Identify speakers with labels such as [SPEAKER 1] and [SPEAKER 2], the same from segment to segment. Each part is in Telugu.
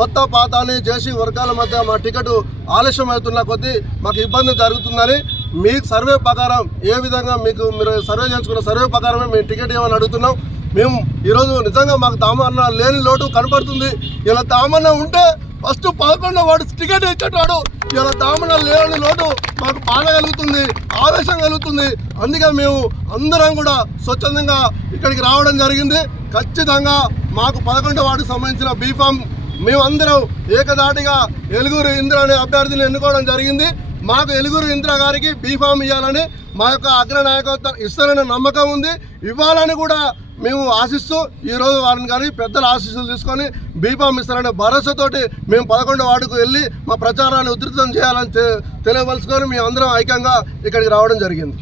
[SPEAKER 1] కొత్త పాతాన్ని చేసి వర్గాల మధ్య మా టికెట్ ఆలస్యం అవుతున్న కొద్దీ మాకు ఇబ్బంది జరుగుతుందని మీ సర్వే ప్రకారం ఏ విధంగా మీకు మీరు సర్వే చేసుకున్న సర్వే ప్రకారమే మేము టికెట్ ఇవ్వమని అడుగుతున్నాం. మేము ఈరోజు నిజంగా మాకు దామన్న లేని లోటు కనపడుతుంది. ఇలా దామన్న ఉంటే ఫస్ట్ పదకొండో వాడు టికెట్ ఇచ్చేటాడు. ఇలా దామన్న లేని లోటు మాకు బాధ కలుగుతుంది ఆవేశం కలుగుతుంది. అందుకే మేము అందరం కూడా స్వచ్ఛందంగా ఇక్కడికి రావడం జరిగింది. ఖచ్చితంగా మాకు పదకొండో వాడికి సంబంధించిన బీఫామ్ మేమందరం ఏకదాటిగా ఎలుగురు ఇంద్ర అనే అభ్యర్థిని ఎన్నుకోవడం జరిగింది. మాకు ఎలుగురు ఇంద్ర గారికి బీఫామ్ ఇవ్వాలని మా యొక్క అగ్రనాయకత్వం ఇస్తారనే నమ్మకం ఉంది. ఇవ్వాలని కూడా మేము ఆశిస్తూ ఈరోజు వారిని కానీ పెద్దల ఆశీస్సులు తీసుకొని బీఫామ్ ఇస్తారనే భరోసాతోటి మేము పదకొండు వార్డుకు వెళ్ళి మా ప్రచారాన్ని ఉధృతం చేయాలని తెలియవలసుకొని మేము అందరం ఐక్యంగా ఇక్కడికి రావడం జరిగింది.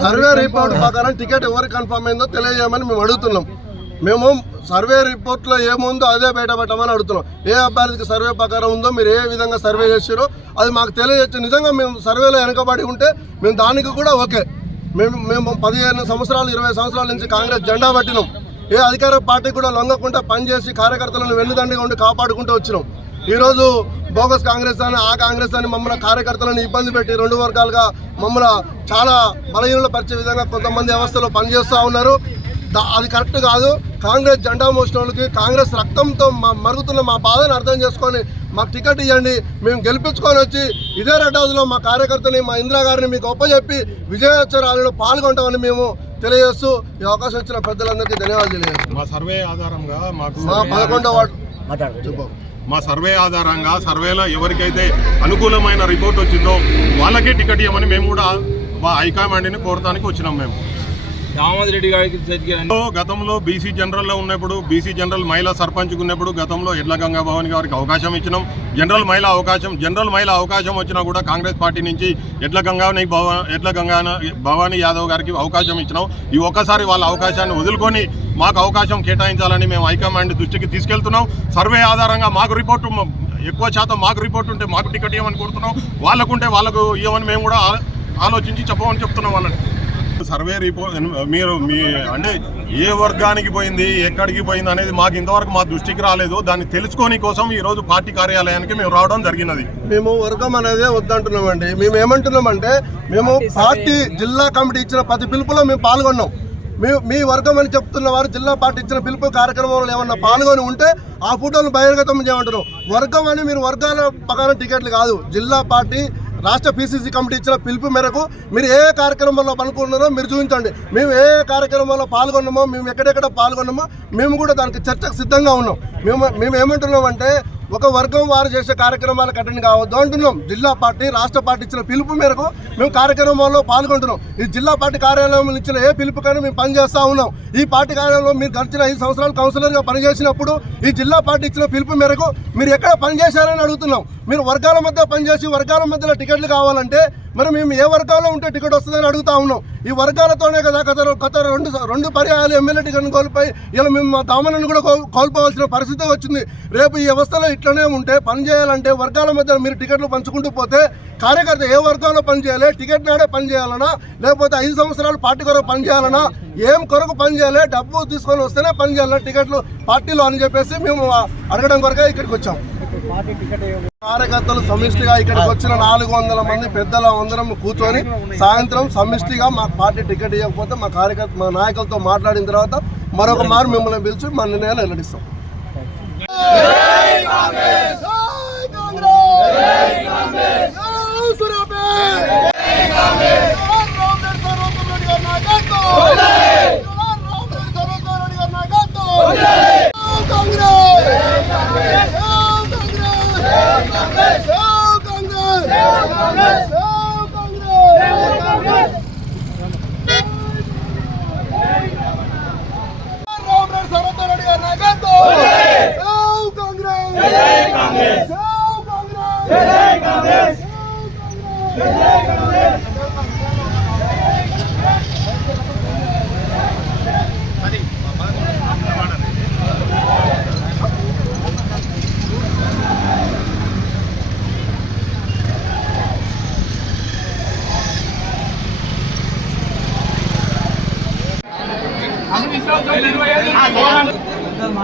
[SPEAKER 1] సర్వే రిపోర్ట్ ప్రకారం టికెట్ ఎవరికి కన్ఫర్మ్ అయిందో తెలియజేయమని మేము అడుగుతున్నాం. మేము సర్వే రిపోర్ట్లో ఏముందో అదే బయటపెట్టమని అడుగుతున్నాం. ఏ అభ్యర్థికి సర్వే ప్రకారం ఉందో మీరు ఏ విధంగా సర్వే చేసారో అది మాకు తెలియజేచ్చు నిజంగా మేము సర్వేలో వెనకబడి ఉంటే మేము దానికి కూడా ఓకే. మేము మేము పదిహేను సంవత్సరాలు ఇరవై సంవత్సరాల నుంచి కాంగ్రెస్ జెండా పట్టినాం. ఏ అధికార పార్టీ కూడా లొంగకుండా పనిచేసి కార్యకర్తలను వెన్నుదండిగా ఉండి కాపాడుకుంటూ వచ్చినాం. ఈరోజు బోగస్ కాంగ్రెస్ అని ఆ కాంగ్రెస్ అని మమ్మల్ని కార్యకర్తలను ఇబ్బంది పెట్టి రెండు వర్గాలుగా మమ్మల్ని చాలా బలహీనలు పరిచే విధంగా కొంతమంది వ్యవస్థలో పనిచేస్తూ ఉన్నారు. అది కరెక్ట్ కాదు. కాంగ్రెస్ జెండా మోసిన వాళ్ళకి కాంగ్రెస్ రక్తంతో మా మరుగుతున్న మా బాధను అర్థం చేసుకొని మాకు టికెట్ ఇవ్వండి మేము గెలిపించుకొని వచ్చి ఇదే రెడ్ హౌస్లో మా కార్యకర్తని మా ఇందిరా గారిని మీకు ఒప్పచెప్పి విజయోత్సవ ర్యాలీలో పాల్గొంటామని మేము తెలియజేస్తూ ఈ అవకాశం ఇచ్చిన పెద్దలందరికీ ధన్యవాదాలు తెలియజేస్తాం
[SPEAKER 2] మా సర్వే ఆధారంగా మాకు
[SPEAKER 1] మా పదకొండవ వార్డు.
[SPEAKER 2] మా సర్వే ఆధారంగా సర్వేలో ఎవరికైతే అనుకూలమైన రిపోర్ట్ వచ్చిందో వాళ్ళకే టికెట్ ఇవ్వమని మేము కూడా మా హైకమాండ్ని కోరటానికి వచ్చినాం మేము.
[SPEAKER 3] దామోదర్ రెడ్డి గారికి జరిగిన
[SPEAKER 2] గతంలో బీసీ జనరల్లో ఉన్నప్పుడు బీసీ జనరల్ మహిళా సర్పంచ్ ఉన్నప్పుడు గతంలో ఎడ్ల గంగా భవన్ గారికి అవకాశం ఇచ్చినాం. జనరల్ మహిళా అవకాశం జనరల్ మహిళా అవకాశం వచ్చినా కూడా కాంగ్రెస్ పార్టీ నుంచి ఎడ్ల గంగాని భవ ఎడ్ల గంగా భవానీ యాదవ్ గారికి అవకాశం ఇచ్చినాం. ఈ ఒక్కసారి వాళ్ళ అవకాశాన్ని వదులుకొని మాకు అవకాశం కేటాయించాలని మేము హైకమాండ్ దృష్టికి తీసుకెళ్తున్నాం. సర్వే ఆధారంగా మాకు రిపోర్టు ఎక్కువ శాతం మాకు రిపోర్ట్ ఉంటే మాకు టికెట్ ఇవ్వమని కోరుతున్నాం. వాళ్ళకుంటే వాళ్ళకు ఇవ్వమని మేము కూడా ఆలోచించి చెప్పమని చెప్తున్నాం వాళ్ళని. సర్వే రిపోర్ట్ మీరు మీ అంటే ఏ వర్గానికి పోయింది ఎక్కడికి పోయింది అనేది మాకు ఇంతవరకు మా దృష్టికి రాలేదు. దాన్ని తెలుసుకొని కోసం ఈ రోజు పార్టీ కార్యాలయానికి మేము రావడం జరిగినది.
[SPEAKER 1] మేము వర్గం అనేదే వద్దంటున్నామండి. మేము ఏమంటున్నామంటే మేము పార్టీ జిల్లా కమిటీ ఇచ్చిన ప్రతి పిలుపులో మేము పాల్గొన్నాం. మీ మీ వర్గం అని చెప్తున్న వారు జిల్లా పార్టీ ఇచ్చిన పిలుపు కార్యక్రమంలో ఏమన్నా పాల్గొని ఉంటే ఆ ఫోటోలు బహిర్గతం చేయమంటున్నాం. వర్గం అని మీరు వర్గాల ప్రకారం టికెట్లు కాదు. జిల్లా పార్టీ రాష్ట్ర పీసీసీ కమిటీ ఇచ్చిన పిలుపు మేరకు మీరు ఏ కార్యక్రమంలో పాల్గొన్నారో మీరు చూపించండి. మేము ఏ ఏ కార్యక్రమంలో పాల్గొన్నామో మేము ఎక్కడెక్కడ పాల్గొన్నామో మేము కూడా దానికి చర్చకు సిద్ధంగా ఉన్నాం. మేము మేము ఏమంటున్నామంటే ఒక వర్గం వారు చేసే కార్యక్రమాలకు అటెండ్ కావద్దు అంటున్నాం. జిల్లా పార్టీ రాష్ట్ర పార్టీ ఇచ్చిన పిలుపు మేరకు మేము కార్యక్రమాల్లో పాల్గొంటున్నాం. ఈ జిల్లా పార్టీ కార్యాలయంలో ఇచ్చిన ఏ పిలుపు కానీ మేము పనిచేస్తూ ఉన్నాం. ఈ పార్టీ కార్యాలయంలో మీరు గడిచిన ఐదు సంవత్సరాలు కౌన్సిలర్గా పనిచేసినప్పుడు ఈ జిల్లా పార్టీ ఇచ్చిన పిలుపు మేరకు మీరు ఎక్కడ పనిచేశారని అడుగుతున్నాం. మీరు వర్గాల మధ్య పనిచేసి వర్గాల మధ్యలో టికెట్లు కావాలంటే మరి మేము ఏ వర్గాల్లో ఉంటే టికెట్ వస్తుందని అడుగుతా ఉన్నాం. ఈ వర్గాలతోనే కదా గత గత రెండు రెండు పర్యాయాలు ఎమ్మెల్యే టికెట్ కోల్పోయి ఇలా మేము మా దామనని కూడా కో- కోల్పోవాల్సిన పరిస్థితి వచ్చింది. రేపు ఈ వ్యవస్థలో ఇట్లనే ఉంటే పని చేయాలంటే వర్గాల మధ్య మీరు టికెట్లు పంచుకుంటూ పోతే కార్యకర్త ఏ వర్గంలో పనిచేయాలి టికెట్ నాడే పనిచేయాలనా లేకపోతే ఐదు సంవత్సరాలు పార్టీ కొరకు పనిచేయాలనా ఏం కొరకు పనిచేయాలి డబ్బు తీసుకొని వస్తేనే పని టికెట్లు పార్టీలో అని చెప్పేసి మేము అడగడం కొరకే ఇక్కడికి వచ్చాం. కార్యకర్తలు సమిష్టిగా ఇక్కడికి వచ్చిన నాలుగు వందల మంది పెద్దల అందరం కూర్చొని సాయంత్రం సమిష్టిగా మా పార్టీ టికెట్ ఇవ్వకపోతే మా కార్యకర్త మా నాయకులతో మాట్లాడిన తర్వాత మరొక మారు మిమ్మల్ని పిలిచి మన నిర్ణయాలు వెల్లడిస్తాం. కాంగ్రెస్!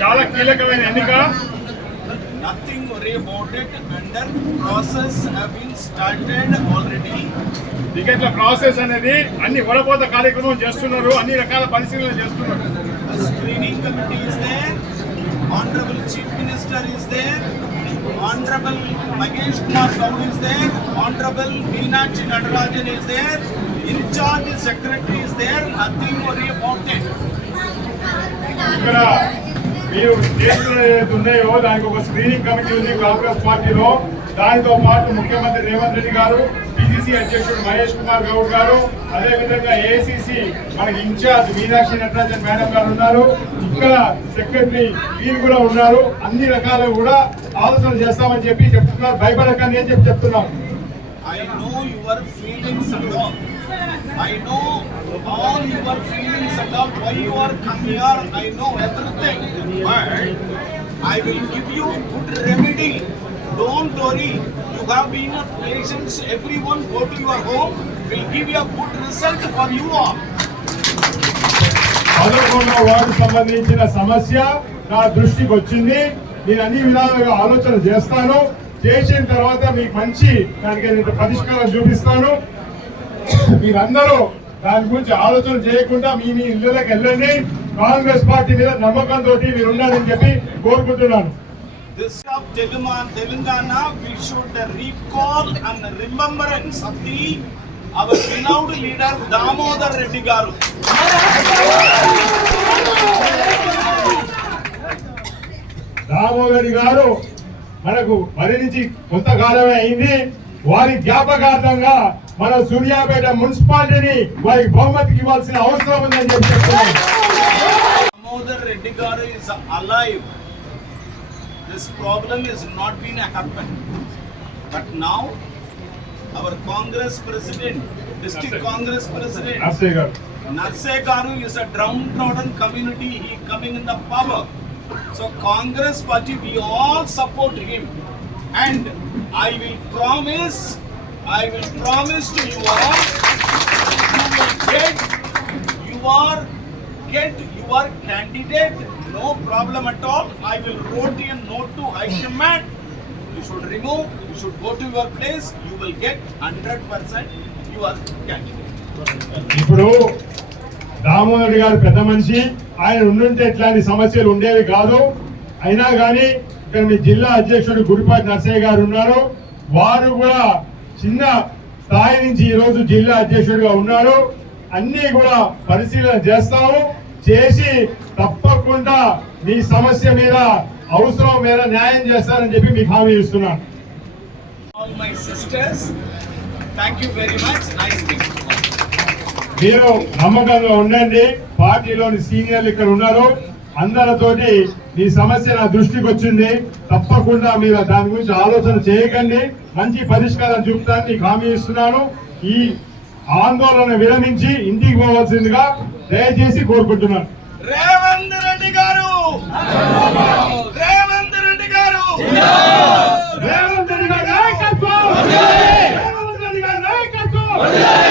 [SPEAKER 4] చాలా కీలకమైన ఎన్నిక.
[SPEAKER 5] నథింగ్
[SPEAKER 4] టికెట్ల ప్రాసెస్ అనేది అన్ని వడపోత కార్యక్రమం చేస్తున్నారు అన్ని రకాల పరిశీలన చేస్తున్నారు.
[SPEAKER 5] Screening committee honourable chief minister honourable Mahesh Kumar Goud honourable Meenakshi Natarajan incharge secretary
[SPEAKER 4] ఇక్కడ మీరు చేస్తున్న ఏదైతే ఉన్నాయో దానికి ఒక స్క్రీనింగ్ కమిటీ ఉంది కాంగ్రెస్ పార్టీలో. దానితో పాటు ముఖ్యమంత్రి రేవంత్ రెడ్డి గారు పిసిసి అధ్యక్షుడు మహేష్ కుమార్ గౌడ్ గారు అదే విధంగా ఏసీసీ మనకి ఇన్ఛార్జ్ మీనాక్షి నటరాజన్ మేడం గారు ఉన్నారు. ఇక్కడ సెక్రటరీ వీరు కూడా ఉన్నారు. అన్ని రకాలు కూడా ఆలోచన చేస్తామని చెప్పి చెప్తున్నారు. భయపడకండి అని చెప్పి చెప్తున్నాం.
[SPEAKER 5] I know your feelings. I know all your feelings about why you are coming or I know everything but I will give you good remedy don't worry you have been a patients everyone go to your home will give you a good result for you all
[SPEAKER 4] పదకొండవ సంబంధించిన సమస్య నా దృష్టికి వచ్చింది. నేను అన్ని విధాలుగా ఆలోచన చేస్తాను. చేసిన తర్వాత మీకు మంచి దానికి పరిష్కారం చూపిస్తాను. మీరందరూ దాని గురించి ఆలోచన చేయకుండా మీ మీ ఇళ్ళకి వెళ్ళండి కాంగ్రెస్ పార్టీ మీద నమ్మకంతో మీరు ఉండాలని చెప్పి కోరుకుంటున్నాను
[SPEAKER 5] This of Telangana, we should recall and remembrance of the our beloved leader Damodar Reddy Garu.
[SPEAKER 4] Damodari గారు మనకు మరణించి కొంతకాలమే అయింది వారి జ్ఞాపకార్థంగా మన సూర్యాపేట మున్సిపాలిటీని వారికి బహుమతికి ఇవ్వాల్సిన అవసరం ఉందని చెప్పి చెప్తున్నాను
[SPEAKER 5] Damodar Reddy Garu is alive. This problem is not been happened. But now, our Congress president, district Congress president,
[SPEAKER 4] Narsaiah గారు
[SPEAKER 5] Narse Garu is a downtrodden community, he coming in the power. So Congress party, we all support him. And I will promise, I will promise to you all, you will get, you are, get your candidate, no problem at all. I will wrote a note to High Command. You should remove, you should go to your place, you will get hundred percent your candidate.
[SPEAKER 4] ఇప్పుడు దామోదర్ గారు పెద్ద మనిషి ఆయన ఉండుంటే ఇట్లాంటి సమస్యలు ఉండేవి కాదు అయినా కానీ ఇక్కడ మీ జిల్లా అధ్యక్షుడు గుడిపాటి నర్సయ్య గారు ఉన్నారు వారు కూడా చిన్న స్థాయి నుంచి ఈ రోజు జిల్లా అధ్యక్షుడిగా ఉన్నారు. అన్ని కూడా పరిశీలన చేస్తాము. చేసి తప్పకుండా మీ సమస్య మీద అవసరం మీద న్యాయం చేస్తారని చెప్పి మీకు హామీ ఇస్తున్నాను. మీరు నమ్మకంగా ఉండండి. పార్టీలోని సీనియర్లు ఇక్కడ ఉన్నారు. అందరితోటి ఈ సమస్య నా దృష్టికి వచ్చింది. తప్పకుండా మీరు దాని గురించి ఆలోచన చేయకండి. మంచి పరిష్కారం చూపడానికి హామీ ఇస్తున్నాను. ఈ ఆందోళన విరమించి ఇంటికి పోవాల్సిందిగా దయచేసి కోరుకుంటున్నాను.
[SPEAKER 5] రేవంత్ రెడ్డి గారు! రేవంత్ రెడ్డి గారు! రేవంత్ రెడ్డి గారు నాయకత్వం! రేవంత్ రెడ్డి గారు నాయకత్వం!